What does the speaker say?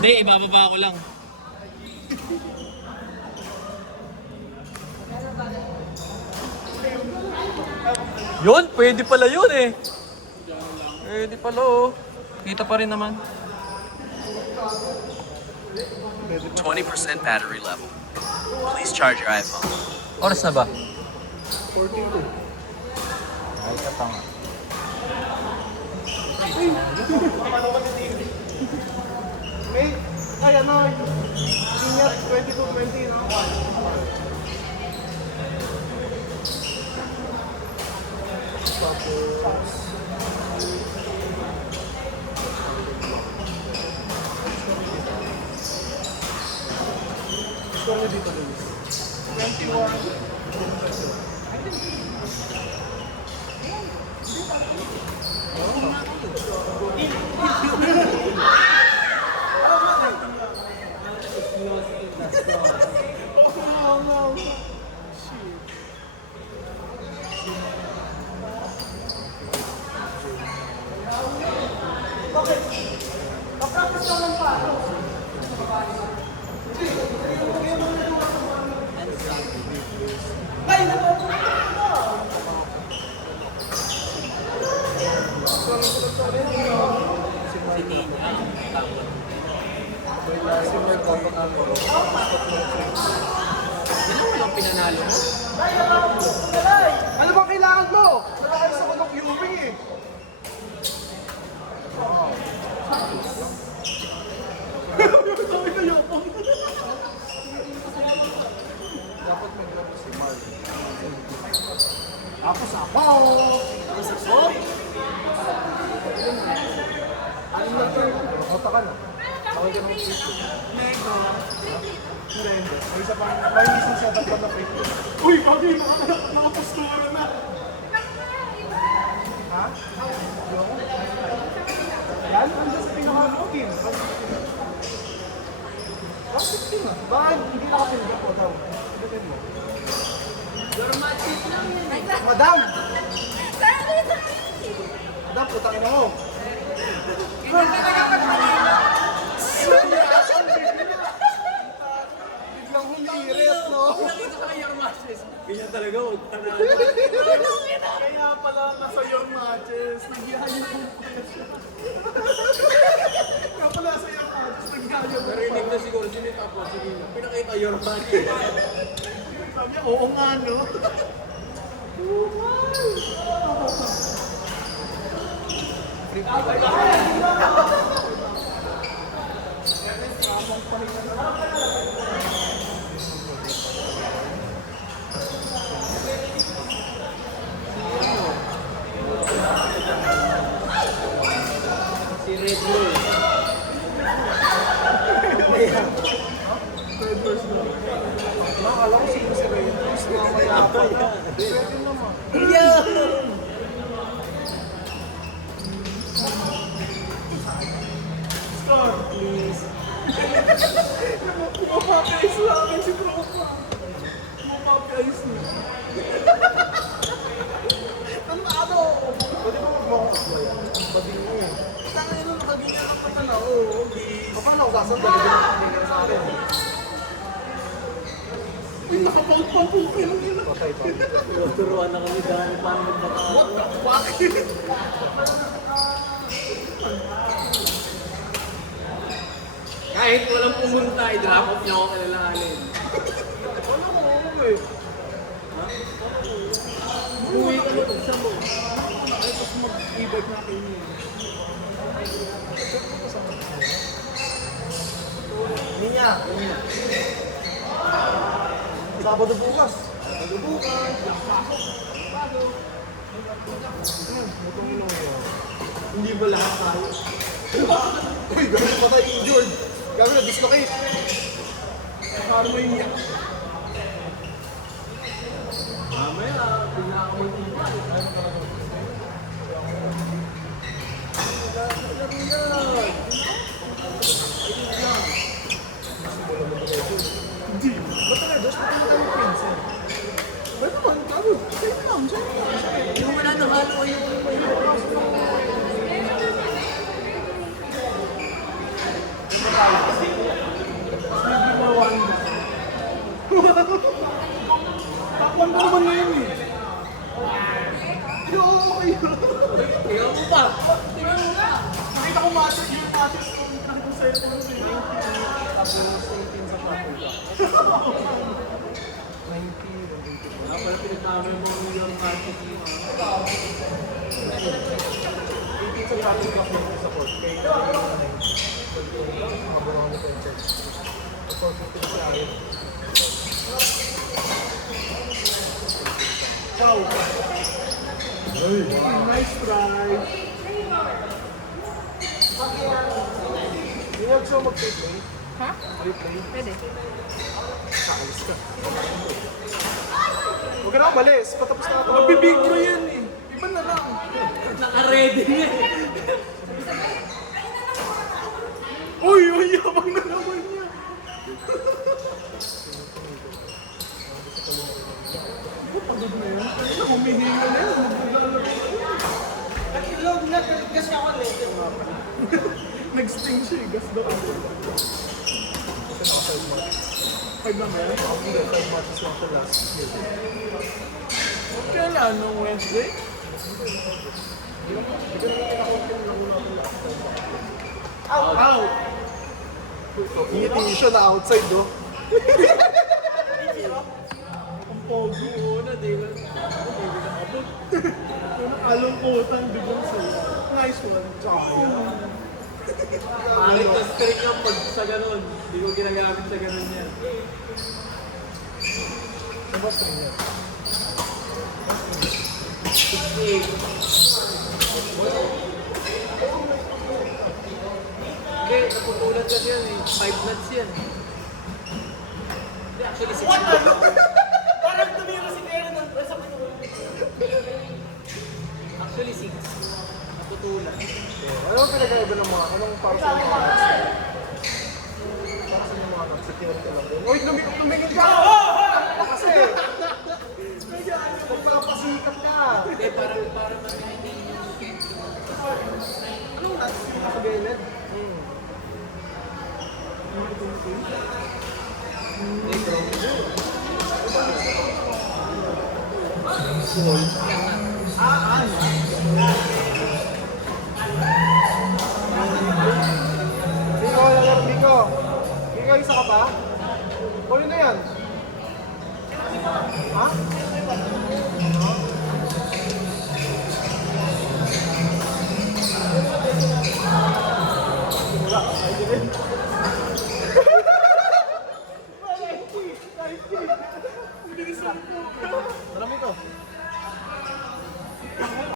Hindi, ibababa ko lang. Yun, pwede pala yun eh. Pwede pala oh. Kita pa rin naman. 20% battery level. Please charge your iPhone. Oras na ba? 42. Ay, ka pa nga. May, ay ano, linya 22-20, no? Score dito, Luis. 21. Walang pinanalo. Ano bang kailangan mo? Nakaayos ako ng QB eh. Dapat may grab si Mark. Tapos ako! Ano na ito? Nakota ka na. Tawag ka ng Facebook. Hindi. May isa pang, may isang setup ka na Facebook. Uy! Pagi! Nakapastura na! Ha? Yan? Ano sa pinaka-login? Bakit din ah? Bakit hindi nakapinda po daw? Pagdating mo. Madam! Madam, putangin ako. Biglang humirit, no? Ganyan talaga, huwag ka na. Kaya pala nasa your matches. Nagyayo ko. Kaya pala sa your matches. Nagyayo ko. Narinig na siguro, sinit ako, sige na. Pinakita your money. Sabi niya, oo nga, no? Si Red Bull. Nakakala ko sino si Reyes. Mamaya pa na. Pwede naman. Score, please. Pumapapayos lang akin si Tropa. Pumapapayos niya. Ano? Pwede ba mag-mokos? Bading mo. Tangin mo, nakagingan ang patanaw. Paano ako sasabay? Hindi ka sa akin. Uy, nakapalpal po kayo ng ina. Patay pa. Turuan na kami dahil paano magpapakawa. What the fuck? Kahit walang pumunta, i-drop off niya ako kalalahanin. Wala ko eh. Uwi ka mo, isa mo. Ay, tapos mag-e-bike na kayo niya. Ninya. Sabado bukas. Sabado bukas. Sabado. Butong ino mo. Hindi ba lahat tayo? Uy, gano'n pa tayo injured. Gano'n na dislocate. Paano mo yung iyak? Mamaya, pinakamuntipa. Hindi. Ba't tayo? Diyos na tayo ng pinsan. Ba't naman? Tawag. Sa'yo lang. Yung wala nang halo yung Sa'yo lang. Hindi mo Wanda. Takwan ko naman ngayon eh. Yo, okay. Tingnan mo pa. Nakita ko matches yung matches ko. Nakita ko sa'yo kung sa 90. Tapos 18 sa Shopee ka. 90. Wala pala pinagmamay mo yung matches niyo. 18 sa Shopee ka po sa port. Kaya mabunaw na po yung check. Tapos 450 sa akin. Wow! Nice try! Hindi gusto mo mag-play? Ha? Play? Pwede. Kaalis ka. Huwag ka na umalis. Patapos na ito. Magbibig mo yan eh. Iba na lang. Naka-ready niya eh. Uy! Uy! Yabang na naman niya. Pagod na yan. Humihinga na yan. Nag-ilog na, kasi ako later. Nag-sting siya eh. Gas daw ako. Kasi naka 5 months. 5 lang ba yan? Ako hindi. 5 months lang ako last year. Kailan? Nung Wednesday? Ow! Ngiti siya na outside do. Ang pogi muna, di lang. Yung nakalungkutan biglang sa'yo. Nice one. Tsaka yun. Pangit na string yung pag sa ganun. Hindi ko ginagamit sa ganun yan. Ano ba string yan? Hindi, naputulan kasi yan eh. 5 nuts yan. Hindi, actually 6 Parang tumira si Karen ng sa Actually 6. Naputulan. Ano ang pinagkaiba ng mga, anong para sa mga nuts? Para sa mga nuts, security lang din. Uy, tumingin ka! Kasi! Magpapasikat ka! Hindi, parang ano hindi. Anong nuts yung nakagilid? Biko, lalaro Biko. Biko, isa ka pa? Huli na yan. Ha? Marami to.